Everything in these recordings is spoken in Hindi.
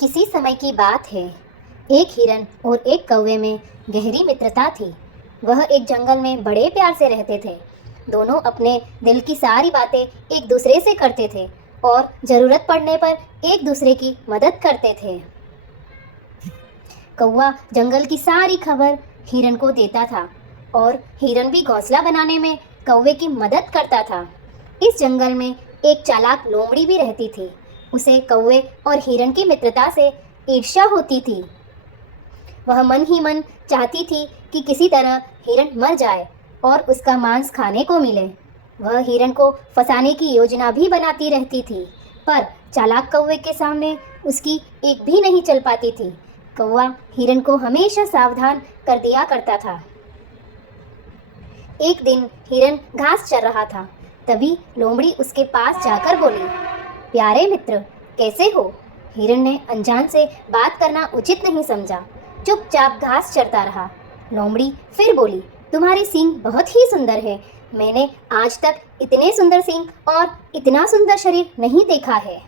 किसी समय की बात है। एक हिरन और एक कौवे में गहरी मित्रता थी। वह एक जंगल में बड़े प्यार से रहते थे। दोनों अपने दिल की सारी बातें एक दूसरे से करते थे और ज़रूरत पड़ने पर एक दूसरे की मदद करते थे। कौवा जंगल की सारी खबर हिरन को देता था और हिरन भी घोंसला बनाने में कौवे की मदद करता था। इस जंगल में एक चालाक लोमड़ी भी रहती थी। उसे कौवे और हिरन की मित्रता से ईर्ष्या होती थी। वह मन ही मन चाहती थी कि किसी तरह हिरन मर जाए और उसका मांस खाने को मिले। वह हिरन को फंसाने की योजना भी बनाती रहती थी, पर चालाक कौवे के सामने उसकी एक भी नहीं चल पाती थी। कौवा हिरन को हमेशा सावधान कर दिया करता था। एक दिन हिरन घास चर रहा था। तभी लोमड़ी उसके पास जाकर बोली, प्यारे मित्र, कैसे हो? हिरन ने अनजान से बात करना उचित नहीं समझा, चुपचाप घास चरता रहा। लोमड़ी फिर बोली, तुम्हारे सींग बहुत ही सुंदर है। मैंने आज तक इतने सुंदर सींग और इतना सुंदर शरीर नहीं देखा है।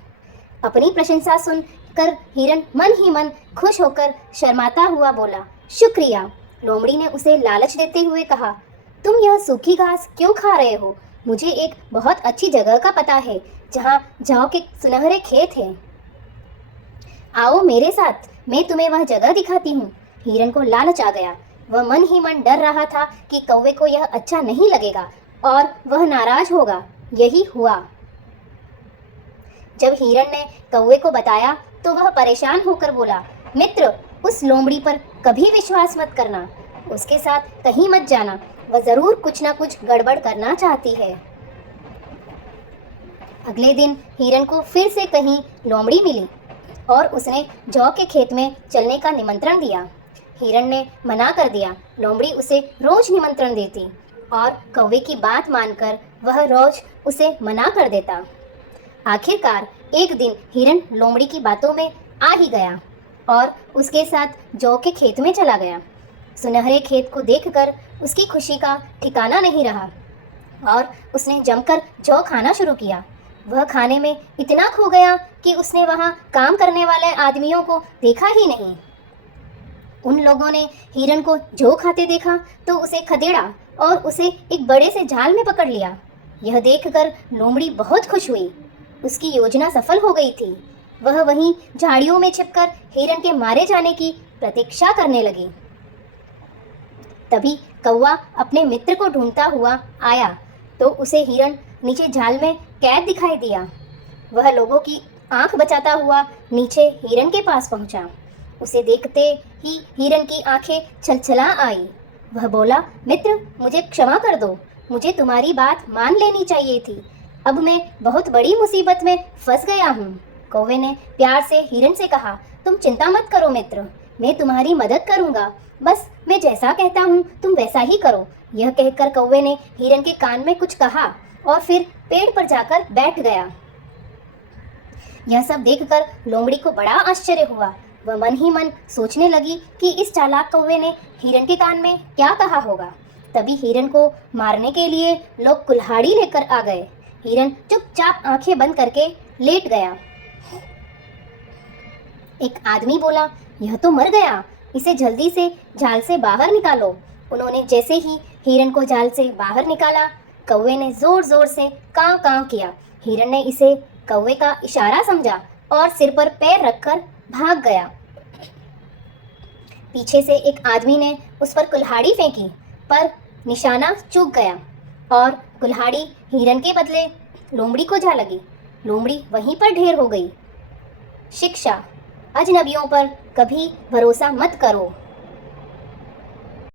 अपनी प्रशंसा सुनकर हिरन मन ही मन खुश होकर शर्माता हुआ बोला, शुक्रिया। लोमड़ी ने उसे लालच देते हुए कहा, तुम यह सूखी घास क्यों खा रहे हो? मुझे एक बहुत अच्छी जगह का पता है जहाँ जौ के सुनहरे खेत हैं। आओ मेरे साथ, मैं तुम्हें वह जगह दिखाती हूँ। हिरन को लालच आ गया। वह मन ही मन डर रहा था कि कौवे को यह अच्छा नहीं लगेगा और वह नाराज होगा। यही हुआ। जब हिरन ने कौवे को बताया तो वह परेशान होकर बोला, मित्र, उस लोमड़ी पर कभी विश्वास मत करना। उसके साथ कहीं मत जाना। वह जरूर कुछ ना कुछ गड़बड़ करना चाहती है। अगले दिन हिरन को फिर से कहीं लोमड़ी मिली और उसने जौ के खेत में चलने का निमंत्रण दिया। हिरन ने मना कर दिया। लोमड़ी उसे रोज निमंत्रण देती और कौवे की बात मानकर वह रोज उसे मना कर देता। आखिरकार एक दिन हिरन लोमड़ी की बातों में आ ही गया और उसके साथ जौ के खेत में चला गया। सुनहरे खेत को देखकर उसकी खुशी का ठिकाना नहीं रहा और उसने जमकर जौ खाना शुरू किया। वह खाने में इतना खो गया कि उसने वहाँ काम करने वाले आदमियों को देखा ही नहीं। उन लोगों ने हिरन को जौ खाते देखा तो उसे खदेड़ा और उसे एक बड़े से जाल में पकड़ लिया। यह देखकर लोमड़ी बहुत खुश हुई। उसकी योजना सफल हो गई थी। वह वहीं झाड़ियों में छिपकर हिरन के मारे जाने की प्रतीक्षा करने लगी। तभी कौवा अपने मित्र को ढूंढता हुआ आया तो उसे हिरन नीचे जाल में कैद दिखाई दिया। वह लोगों की आंख बचाता हुआ नीचे हिरन के पास पहुंचा। उसे देखते ही हिरन की आंखें छलछला आई। वह बोला, मित्र, मुझे क्षमा कर दो। मुझे तुम्हारी बात मान लेनी चाहिए थी। अब मैं बहुत बड़ी मुसीबत में फंस गया हूँ। कौवे ने प्यार से हिरन से कहा, तुम चिंता मत करो मित्र, मैं तुम्हारी मदद करूँगा। बस मैं जैसा कहता हूँ तुम वैसा ही करो। यह कहकर कौवे ने हिरन के कान में कुछ कहा और फिर पेड़ पर जाकर बैठ गया। यह सब देखकर लोमड़ी को बड़ा आश्चर्य हुआ। वह मन ही मन सोचने लगी कि इस चालाक कौवे ने हिरन के कान में क्या कहा होगा। तभी हिरन को मारने के लिए लोग कुल्हाड़ी लेकर आ गए। हिरन चुपचाप आंखें बंद करके लेट गया। एक आदमी बोला, यह तो मर गया, इसे जल्दी से जाल से बाहर निकालो। उन्होंने जैसे ही हिरन को जाल से बाहर निकाला, कौवे ने जोर जोर से कांव कांव किया। हिरन ने इसे कौवे का इशारा समझा और सिर पर पैर रखकर भाग गया। पीछे से एक आदमी ने उस पर कुल्हाड़ी फेंकी, पर निशाना चूक गया और कुल्हाड़ी हिरन के बदले लोमड़ी को जा लगी। लोमड़ी वहीं पर ढेर हो गई। शिक्षा, अजनबियों पर कभी भरोसा मत करो।